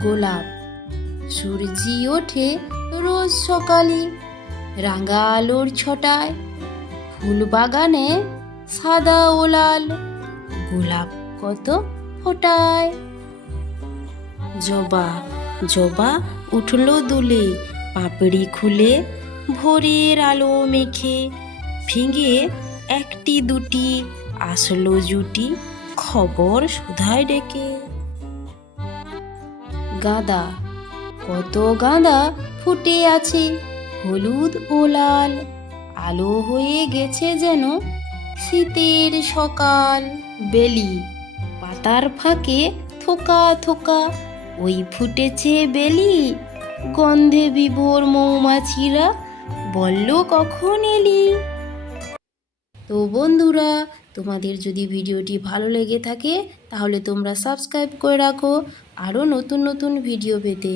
গোলাপ। সূর্যি ওঠে রোজ সকালে রাঙা আলোর ছটায়। ফুল বাগানে সাদা ও লাল গোলাপ কত ফোটায়। জবা জবা উঠল দুলে, পাপড়ি খুলে ভোরের আলো মেখে ভেঙে একটি দুটি আসলো জুটি খবর সুধায় ডেকে। গাঁদা। কত গাঁদা ফুটে আছে, হলুদ ও লাল। আলো হয়ে গেছে যেন শীতের সকাল বেলি। পাতার ফাঁকে থোকা থোকা ওই ফুটেছে বেলি। গন্ধে বিভোর মৌমাছিরা বলল, কখন এলি? তো বন্ধুরা, তোমাদের যদি ভিডিওটি ভালো লেগে থাকে, তাহলে তোমরা সাবস্ক্রাইব করে রাখো। আরও নতুন নতুন ভিডিও পেতে।